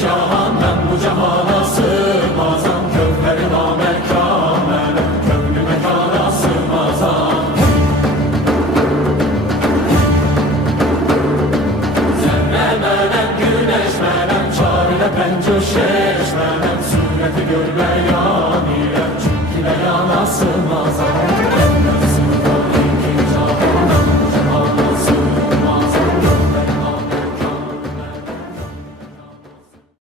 cahan ben bu cahana sığmazam. Kövleri namekâmene, kövlü mekana sığmazam. Zerre menem, güneş menem, çarine ben coşe